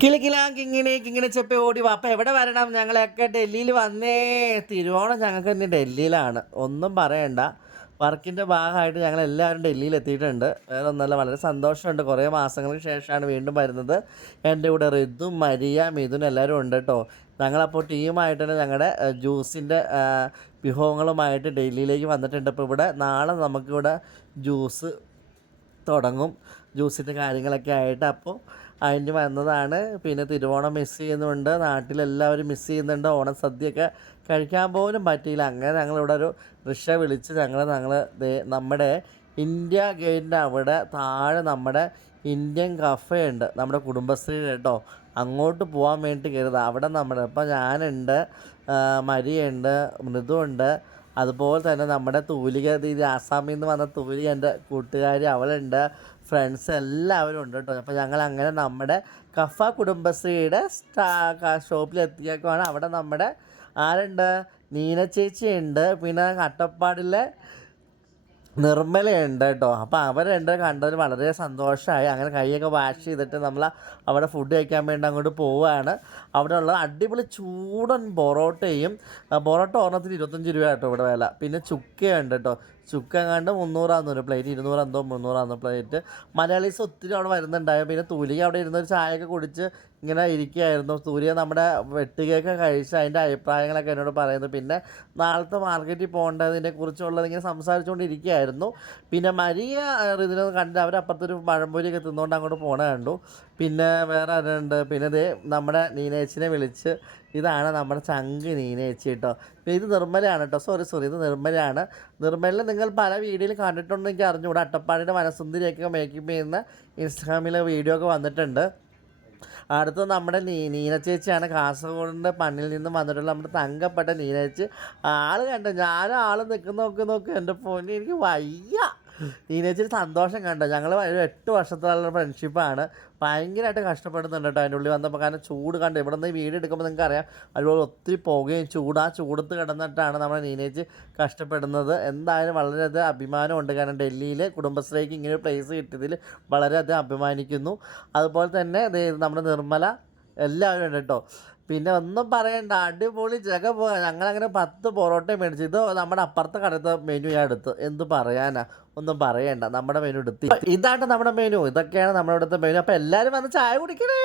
കിളിക്കിലാങ്കിങ്ങനെ ചെപ്പി ഓടി വാ. അപ്പം എവിടെ വരണം? ഞങ്ങളൊക്കെ ഡൽഹിയിൽ വന്നേ. തിരുവോണം ഞങ്ങൾക്ക് ഇനി ഡൽഹിയിലാണ്, ഒന്നും പറയണ്ട. വർക്കിൻ്റെ ഭാഗമായിട്ട് ഞങ്ങളെല്ലാവരും ഡൽഹിയിൽ എത്തിയിട്ടുണ്ട്. വേറെ ഒന്നല്ല, വളരെ സന്തോഷമുണ്ട്. കുറേ മാസങ്ങൾക്ക് ശേഷമാണ് വീണ്ടും വരുന്നത്. എൻ്റെ കൂടെ ഋതു, മരിയ, മിഥുൻ എല്ലാവരും ഉണ്ട് കേട്ടോ. ഞങ്ങളപ്പോൾ ടീമായിട്ട് തന്നെ ഞങ്ങളുടെ ജ്യൂസിൻ്റെ വിഭവങ്ങളുമായിട്ട് ഡൽഹിയിലേക്ക് വന്നിട്ടുണ്ട്. ഇപ്പോൾ ഇവിടെ നാളെ നമുക്കിവിടെ ജ്യൂസ് തുടങ്ങും, ജ്യൂസിൻ്റെ കാര്യങ്ങളൊക്കെ ആയിട്ട്. അപ്പോൾ അതിന് വന്നതാണ്. പിന്നെ തിരുവോണം മിസ് ചെയ്യുന്നുണ്ട്, നാട്ടിലെല്ലാവരും മിസ് ചെയ്യുന്നുണ്ട്. ഓണസദ്യയൊക്കെ കഴിക്കാൻ പോലും പറ്റിയില്ല. അങ്ങനെ ഞങ്ങളിവിടെ ഒരു റിക്ഷ വിളിച്ച് ഞങ്ങൾ നമ്മുടെ ഇന്ത്യ ഗേറ്റിൻ്റെ അവിടെ താഴെ നമ്മുടെ ഇന്ത്യൻ കഫേ ഉണ്ട്, നമ്മുടെ കുടുംബശ്രീ കേട്ടോ. അങ്ങോട്ട് പോകാൻ വേണ്ടി കയറിയത്. അവിടെ നമ്മുടെ ഇപ്പം ഞാനുണ്ട്, മരിയുണ്ട്, മൃദുണ്ട്, അതുപോലെ തന്നെ നമ്മുടെ തൂലിക ദീദി, ആസാമിൽ നിന്ന് വന്ന തൂലിക, എൻ്റെ കൂട്ടുകാരി അവളുണ്ട്, ഫ്രണ്ട്സ് എല്ലാവരും ഉണ്ട് കേട്ടോ. അപ്പോൾ ഞങ്ങൾ അങ്ങനെ നമ്മുടെ കഫ കുടുംബശ്രീയുടെ ഷോപ്പിൽ എത്തിയേക്കുവാണ്. അവിടെ നമ്മുടെ ആരുണ്ട്? നീന ചേച്ചിയുണ്ട്, പിന്നെ അട്ടപ്പാടിലെ നിർമ്മലയുണ്ട് കേട്ടോ. അപ്പോൾ അവർ രണ്ട് കണ്ടതിൽ വളരെ സന്തോഷമായി. അങ്ങനെ കൈയൊക്കെ വാഷ് ചെയ്തിട്ട് നമ്മൾ അവിടെ ഫുഡ് കഴിക്കാൻ വേണ്ടി അങ്ങോട്ട് പോവുകയാണ്. അവിടെ ഉള്ള അടിപൊളി ചൂടൻ പൊറോട്ടയും, പൊറോട്ട ഒരെണ്ണത്തിന് 25 രൂപ കേട്ടോ ഇവിടെ വില. പിന്നെ ചുക്കയുണ്ട് കേട്ടോ. ചുക്ക എങ്ങാണ്ട് 300 ഒരു പ്ലേറ്റ്, 200 എന്തോ 300 പ്ലേറ്റ്. മലയാളീസ് ഒത്തിരി അവിടെ വരുന്നുണ്ടായിരുന്നു. പിന്നെ തൂലിക അവിടെ ഇരുന്നൊരു ചായയൊക്കെ കുടിച്ച് ഇങ്ങനെ ഇരിക്കുകയായിരുന്നു. സൂര്യ നമ്മുടെ വെട്ടുകയൊക്കെ കഴിച്ച് അതിൻ്റെ അഭിപ്രായങ്ങളൊക്കെ എന്നോട് പറയുന്നു. പിന്നെ നാളത്തെ മാർക്കറ്റിൽ പോകേണ്ടതിനെ കുറിച്ചുള്ളത് ഇങ്ങനെ സംസാരിച്ചുകൊണ്ടിരിക്കുകയായിരുന്നു. പിന്നെ മരിയ ഇതിനൊന്നും കണ്ടിട്ട് അവരപ്പുറത്തൊരു പഴംപൊരിയൊക്കെ തിന്നുകൊണ്ട് അങ്ങോട്ട് പോകണ കണ്ടു. പിന്നെ വേറെ ആരുണ്ട്? പിന്നെ ദേ നമ്മുടെ നീനേച്ചിനെ വിളിച്ച്, ഇതാണ് നമ്മുടെ ചങ്ക് നീനേച്ചി കേട്ടോ. ഇത് നിർമ്മലയാണ് കേട്ടോ. സോറി, ഇത് നിർമ്മലയാണ്. നിർമ്മലിനെ നിങ്ങൾ പല വീഡിയോയിൽ കണ്ടിട്ടുണ്ടെങ്കിൽ എനിക്ക് അറിഞ്ഞുകൂടാ. അട്ടപ്പാടിയുടെ മനസുന്ദരിയൊക്കെ മേക്കപ്പ് ചെയ്യുന്ന ഇൻസ്റ്റാഗ്രാമിലെ വീഡിയോ ഒക്കെ വന്നിട്ടുണ്ട്. അടുത്ത നമ്മുടെ നീന ചേച്ചിയാണ്, കാസർഗോഡിൻ്റെ പണിയിൽ നിന്ന് വന്നിട്ടുള്ള നമ്മുടെ തങ്കപ്പെട്ട നീന ചേച്ചി. ആൾ കണ്ടോ, ഞാനും ആൾ നിൽക്കുന്ന നോക്ക് എൻ്റെ ഫോണിൽ എനിക്ക് വയ്യ. നീനേച്ചിന് സന്തോഷം കണ്ടോ. ഞങ്ങൾ 8 വർഷത്തോളം ഫ്രണ്ട്ഷിപ്പാണ്. ഭയങ്കരമായിട്ട് കഷ്ടപ്പെടുന്നുണ്ട് കേട്ടോ അതിൻ്റെ ഉള്ളിൽ വന്നപ്പോൾ. കാരണം ചൂട് കണ്ട് ഇവിടെ നിന്ന് വീഡിയോ എടുക്കുമ്പോൾ നിങ്ങൾക്ക് അറിയാം, അതുപോലെ ഒത്തിരി പുകയും ചൂടത്ത് കിടന്നിട്ടാണ് നമ്മുടെ നീനേച്ചി കഷ്ടപ്പെടുന്നത്. എന്തായാലും വളരെയധികം അഭിമാനമുണ്ട്. കാരണം ഡൽഹിയിൽ കുടുംബശ്രീക്ക് ഇങ്ങനെ ഒരു പ്ലേസ് കിട്ടിയതിൽ വളരെയധികം അഭിമാനിക്കുന്നു. അതുപോലെ തന്നെ നമ്മുടെ നിർമ്മല എല്ലാവരും ഉണ്ട് കേട്ടോ. പിന്നെ ഒന്നും പറയണ്ട, അടിപൊളി ജഗ പോകാൻ. ഞങ്ങളങ്ങനെ 10 പൊറോട്ട മേടിച്ചു. ഇത് നമ്മുടെ അപ്പുറത്തെ കടത്തെ മെനു ഞാൻ എടുത്ത്. എന്ത് പറയാനാ, ഒന്നും പറയണ്ട, നമ്മുടെ മെനു എടുത്ത്. ഇതാണ് നമ്മുടെ മെനു, ഇതൊക്കെയാണ് നമ്മുടെ ഇവിടുത്തെ മെനു. അപ്പോൾ എല്ലാവരും വന്ന് ചായ കുടിക്കണേ.